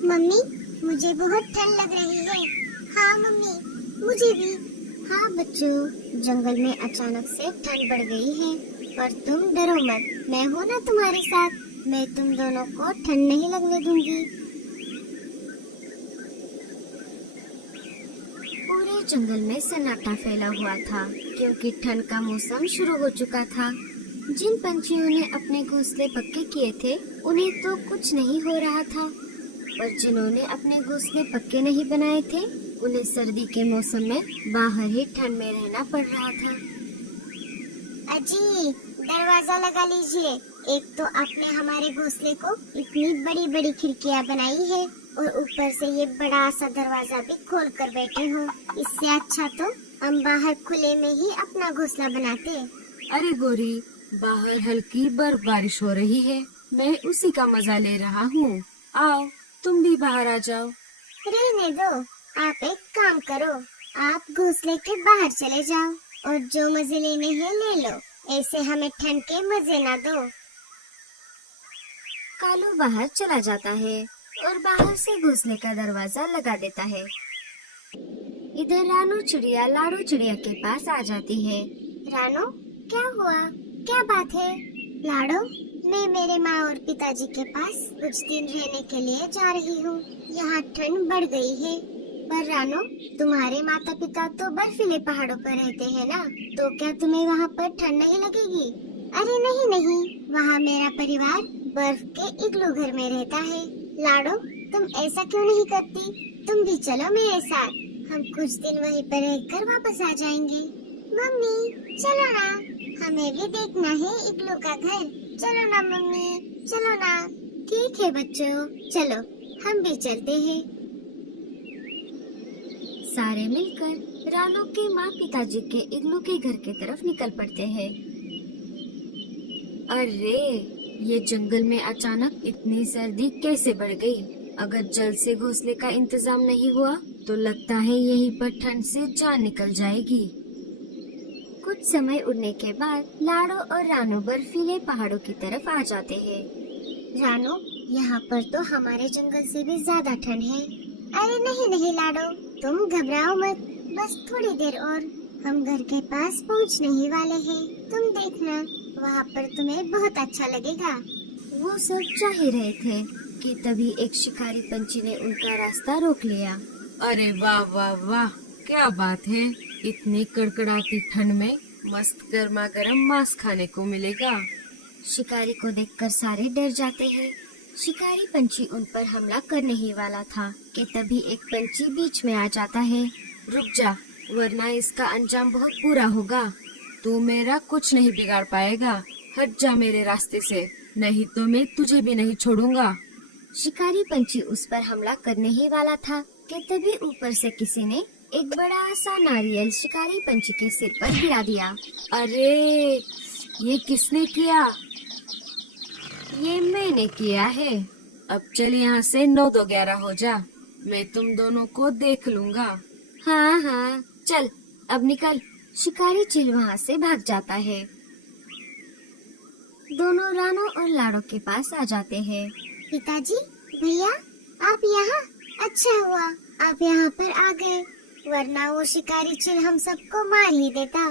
Mummy, मुझे बहुत ठंड लग रही है। हाँ मम्मी, मुझे भी। हाँ बच्चों, जंगल में अचानक से ठंड बढ़ गई है, पर तुम डरो मत, मैं हूँ ना तुम्हारे साथ। मैं तुम दोनों को ठंड नहीं लगने दूंगी। पूरे जंगल में सन्नाटा फैला हुआ था, क्योंकि ठंड का मौसम शुरू हो चुका था। जिन पंछियों ने अपने घोंसले पक्के किए थे, उन्हें तो कुछ नहीं हो रहा था, पर जिन्होंने अपने घोंसले पक्के नहीं बनाए थे, उन्हें सर्दी के मौसम में बाहर ही ठंड में रहना पड़ रहा था। अजी, दरवाजा लगा लीजिए। एक तो आपने हमारे घोंसले को इतनी बड़ी बड़ी खिड़कियाँ बनाई है, और ऊपर से ये बड़ा सा दरवाजा भी खोल कर बैठे हो। इससे अच्छा तो हम बाहर खुले में ही अपना घोंसला बनाते। अरे गोरी, बाहर हल्की बर्फबारिश हो रही है, मैं उसी का मजा ले रहा हूँ। आओ, तुम भी बाहर आ जाओ। रहने दो, आप एक काम करो, आप घोंसले के बाहर चले जाओ और जो मजे लेने हैं ले लो। ऐसे हमें ठंड के मजे ना दो। कालू बाहर चला जाता है और बाहर से घोंसले का दरवाजा लगा देता है। इधर रानू चिड़िया लाडू चिड़िया के पास आ जाती है। रानू, क्या हुआ? क्या बात है? लाडो, मैं मेरे माँ और पिताजी के पास कुछ दिन रहने के लिए जा रही हूँ। यहाँ ठंड बढ़ गई है। पर रानू, तुम्हारे माता पिता तो बर्फीले पहाड़ों पर रहते हैं ना, तो क्या तुम्हें वहाँ पर ठंड नहीं लगेगी? अरे नहीं नहीं, वहाँ मेरा परिवार बर्फ के इग्लू घर में रहता है। लाडो, तुम ऐसा क्यों नहीं करती? तुम भी चलो मेरे साथ, हम कुछ दिन वहीं पर रहकर वापस आ जाएंगे। मम्मी, चलो ना, हमें भी देखना है इग्लू का घर। चलो ना मम्मी, चलो ना। ठीक है बच्चों, चलो हम भी चलते हैं। सारे मिलकर रानू के माँ पिताजी के इग्लू के घर की तरफ निकल पड़ते हैं। अरे, ये जंगल में अचानक इतनी सर्दी कैसे बढ़ गई? अगर जल्द से घोंसले का इंतजाम नहीं हुआ तो लगता है यहीं पर ठंड से जान निकल जाएगी। कुछ समय उड़ने के बाद लाडो और रानू बर्फीले पहाड़ों की तरफ आ जाते हैं। रानू, यहाँ पर तो हमारे जंगल से भी ज्यादा ठंड है। अरे नहीं नहीं लाडो, तुम घबराओ मत, बस थोड़ी देर और हम घर के पास पहुँचने ही वाले हैं। तुम देखना, वहाँ पर तुम्हें बहुत अच्छा लगेगा। वो सब जा ही रहे थे कि तभी एक शिकारी पंछी ने उनका रास्ता रोक लिया। अरे वाह वाह वाह, क्या बात है! इतनी कड़कड़ाती ठंड में मस्त गर्मा गर्म मांस खाने को मिलेगा। शिकारी को देखकर सारे डर जाते हैं। शिकारी पंछी उन पर हमला करने ही वाला था कि तभी एक पंछी बीच में आ जाता है। रुक जा, वरना इसका अंजाम बहुत बुरा होगा। तू मेरा कुछ नहीं बिगाड़ पाएगा। हट जा मेरे रास्ते से, नहीं तो मैं तुझे भी नहीं छोड़ूंगा। शिकारी पंछी उस पर हमला करने ही वाला था कि तभी ऊपर से किसी ने एक बड़ा सा नारियल शिकारी पंछी के सिर पर गिरा दिया। अरे, ये किसने किया? ये मैंने किया है। अब चल यहाँ से 9-2-11 हो जा, मैं तुम दोनों को देख लूंगा। हाँ हाँ, चल अब निकल। शिकारी चिल वहाँ से भाग जाता है। दोनों रानू और लाडो के पास आ जाते हैं। पिताजी, भैया, आप यहाँ? अच्छा हुआ आप यहाँ पर आ गए, वरना वो शिकारी चिल हम सबको मार ही देता।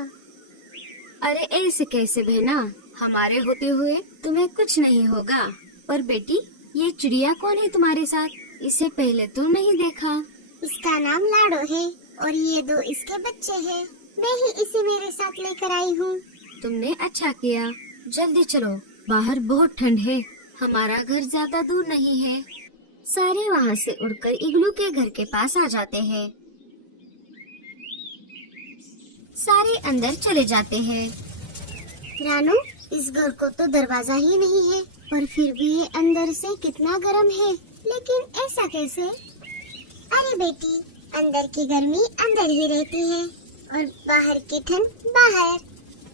अरे ऐसे कैसे बहना, हमारे होते हुए तुम्हें कुछ नहीं होगा। पर बेटी, ये चिड़िया कौन है तुम्हारे साथ? इसे पहले तो नहीं देखा। इसका नाम लाडो है और ये दो इसके बच्चे हैं। मैं ही इसे मेरे साथ लेकर आई हूँ। तुमने अच्छा किया। जल्दी चलो, बाहर बहुत ठंड है, हमारा घर ज्यादा दूर नहीं है। सारे वहाँ से उड़कर इग्लू के घर के पास आ जाते हैं। सारे अंदर चले जाते हैं। रानू, इस घर को तो दरवाजा ही नहीं है, पर फिर भी ये अंदर से कितना गर्म है। लेकिन ऐसा कैसे? अरे बेटी, अंदर की गर्मी अंदर ही रहती है और बाहर की ठंड बाहर।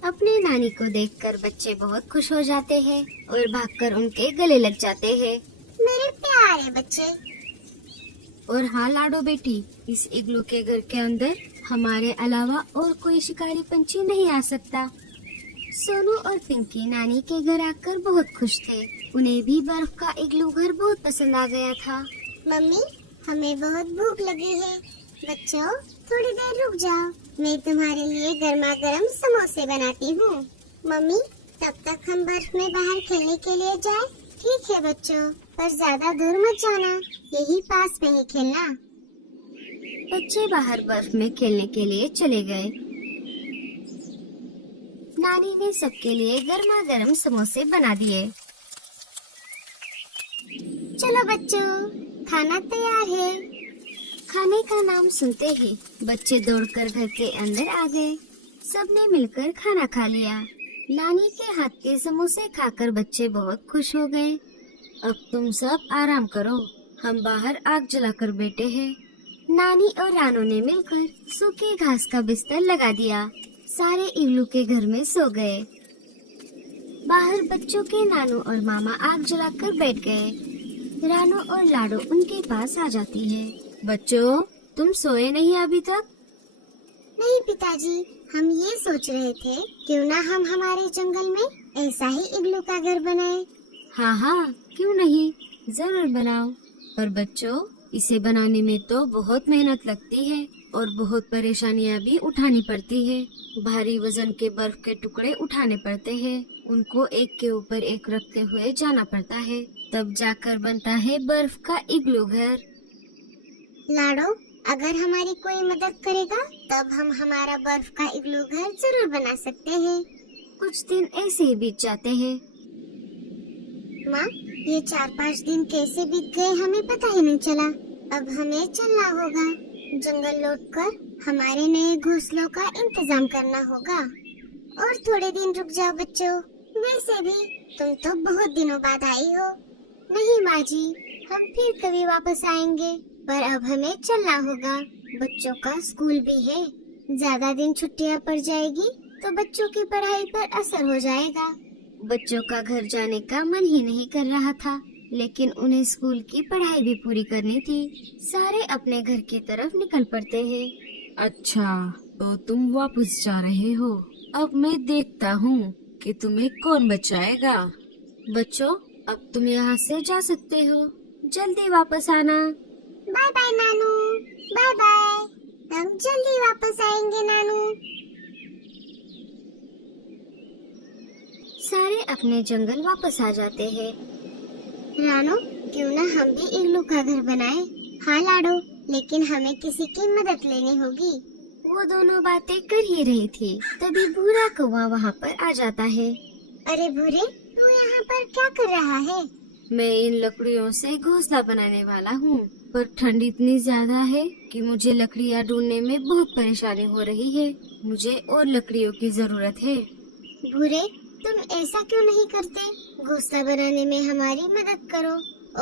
अपनी नानी को देखकर बच्चे बहुत खुश हो जाते हैं और भागकर उनके गले लग जाते हैं। मेरे प्यारे बच्चे। और हाँ लाडो बेटी, इस इग्लू के घर के अंदर हमारे अलावा और कोई शिकारी पंछी नहीं आ सकता। सोनू और पिंकी नानी के घर आकर बहुत खुश थे। उन्हें भी बर्फ का इग्लू घर बहुत पसंद आ गया था। मम्मी, हमें बहुत भूख लगी है। बच्चों, थोड़ी देर रुक जाओ, मैं तुम्हारे लिए गर्मा गर्म समोसे बनाती हूँ। मम्मी, तब तक हम बर्फ में बाहर खेलने के लिए जाएं? ठीक है बच्चों, पर ज्यादा दूर मत जाना, यही पास में ही खेलना। बच्चे बाहर बर्फ में खेलने के लिए चले गए। नानी ने सबके लिए गर्मा गर्म समोसे बना दिए। चलो बच्चों, खाना तैयार है। खाने का नाम सुनते ही बच्चे दौड़कर घर के अंदर आ गए। सबने मिलकर खाना खा लिया। नानी के हाथ के समोसे खाकर बच्चे बहुत खुश हो गए। अब तुम सब आराम करो, हम बाहर आग जलाकर बैठे हैं। नानी और रानू ने मिलकर सूखे घास का बिस्तर लगा दिया। सारे इग्लू के घर में सो गए। बाहर बच्चों के नानू और मामा आग जलाकर बैठ गए। रानू और लाडो उनके पास आ जाती है। बच्चों, तुम सोए नहीं अभी तक? नहीं पिताजी, हम ये सोच रहे थे क्यों ना हम हमारे जंगल में ऐसा ही इग्लू का घर बनाए। हाँ हाँ, क्यों नहीं, जरूर बनाओ। पर बच्चों, इसे बनाने में तो बहुत मेहनत लगती है और बहुत परेशानियाँ भी उठानी पड़ती है। भारी वजन के बर्फ के टुकड़े उठाने पड़ते हैं, उनको एक के ऊपर एक रखते हुए जाना पड़ता है, तब जाकर बनता है बर्फ का इग्लू घर। लाडो, अगर हमारी कोई मदद करेगा तब हम हमारा बर्फ का इग्लू घर जरूर बना सकते हैं। कुछ दिन ऐसे ही बीत जाते हैं। माँ, ये 4-5 दिन कैसे बीत गए हमें पता ही नहीं चला। अब हमें चलना होगा, जंगल लौटकर हमारे नए घोंसलों का इंतजाम करना होगा। और थोड़े दिन रुक जाओ बच्चों, वैसे भी तुम तो बहुत दिनों बाद आई हो। नहीं माँ जी, हम फिर कभी वापस आएंगे, पर अब हमें चलना होगा। बच्चों का स्कूल भी है, ज्यादा दिन छुट्टियाँ पड़ जाएगी तो बच्चों की पढ़ाई पर असर हो जाएगा। बच्चों का घर जाने का मन ही नहीं कर रहा था, लेकिन उन्हें स्कूल की पढ़ाई भी पूरी करनी थी। सारे अपने घर की तरफ निकल पड़ते हैं। अच्छा, तो तुम वापस जा रहे हो। अब मैं देखता हूँ कि तुम्हें कौन बचाएगा। बच्चों, अब तुम यहाँ से जा सकते हो, जल्दी वापस आना। बाय बाय नानू, बाय बाय, हम जल्दी वापस आएंगे नानू। सारे अपने जंगल वापस आ जाते हैं। रानो, क्यों ना हम भी इग्लू का घर बनाए? हाँ लाडो, लेकिन हमें किसी की मदद लेनी होगी। वो दोनों बातें कर ही रही थी, तभी भूरा कौवा वहाँ पर आ जाता है। अरे भूरे, तू यहाँ पर क्या कर रहा है? मैं इन लकड़ियों से घोंसला बनाने वाला हूँ, पर ठंड इतनी ज्यादा है कि मुझे लकड़ियाँ ढूंढने में बहुत परेशानी हो रही है। मुझे और लकड़ियों की जरूरत है। भूरे, तुम ऐसा क्यों नहीं करते? घोंसला बनाने में हमारी मदद करो,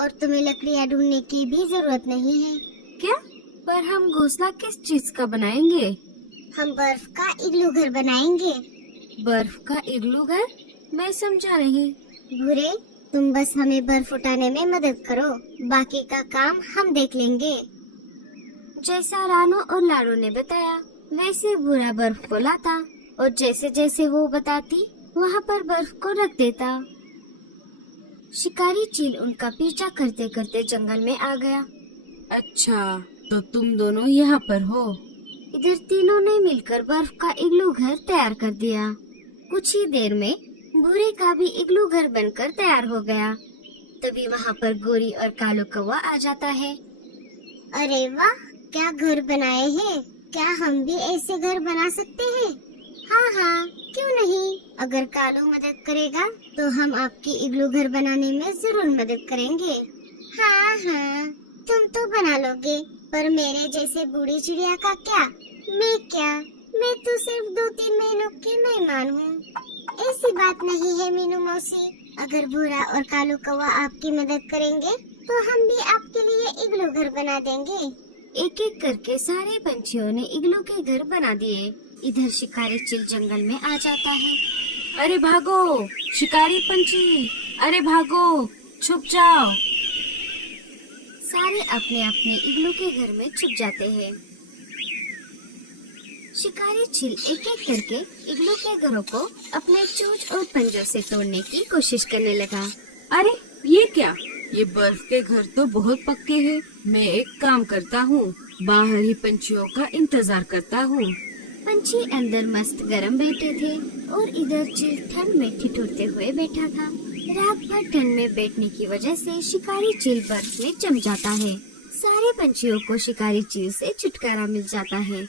और तुम्हें लकड़ियाँ ढूंढने की भी जरूरत नहीं है। क्या? पर हम घोंसला किस चीज का बनाएंगे? हम बर्फ का इग्लू घर बनाएंगे। बर्फ का इग्लू घर? मैं समझा नहीं। भूरे, तुम बस हमें बर्फ उठाने में मदद करो, बाकी का काम हम देख लेंगे। जैसा रानू और लाडो ने बताया, वैसे भूरा बर्फ को लाता और जैसे जैसे वो बताती वहाँ पर बर्फ को रख देता। शिकारी चील उनका पीछा करते करते जंगल में आ गया। अच्छा, तो तुम दोनों यहाँ पर हो। इधर तीनों ने मिलकर बर्फ का इग्लू घर तैयार कर दिया। कुछ ही देर में भूरे का भी इग्लू घर बनकर तैयार हो गया। तभी वहाँ पर गोरी और कालू कौवा आ जाता है। अरे वाह, क्या घर बनाए हैं! क्या हम भी ऐसे घर बना सकते हैं? हाँ हाँ, क्यों नहीं। अगर कालू मदद करेगा तो हम आपकी इग्लू घर बनाने में जरूर मदद करेंगे। हाँ हाँ, तुम तो बना लोगे, पर मेरे जैसे बूढ़ी चिड़िया का क्या? मैं तो सिर्फ 2-3 महीनों की मेहमान हूँ। ऐसी बात नहीं है मीनू मौसी, अगर भूरा और कालू कौवा आपकी मदद करेंगे तो हम भी आपके लिए इग्लू घर बना देंगे। एक एक करके सारे पंछियों ने इग्लू के घर बना दिए। इधर शिकारी चिल जंगल में आ जाता है। अरे भागो शिकारी पंछी, अरे भागो, छुप जाओ। सारे अपने अपने इग्लू के घर में छुप जाते हैं। शिकारी चिल एक एक करके इग्लू के घरों को अपने चोंच और पंजों से तोड़ने की कोशिश करने लगा। अरे ये क्या, ये बर्फ के घर तो बहुत पक्के हैं। मैं एक काम करता हूँ, बाहर ही पंछियों का इंतजार करता हूँ। पंछी अंदर मस्त गरम बैठे थे और इधर चील ठंड में ठिठुरते हुए बैठा था। रात भर ठंड में बैठने की वजह से शिकारी चील बर्फ में जम जाता है। सारे पंछियों को शिकारी चील से छुटकारा मिल जाता है।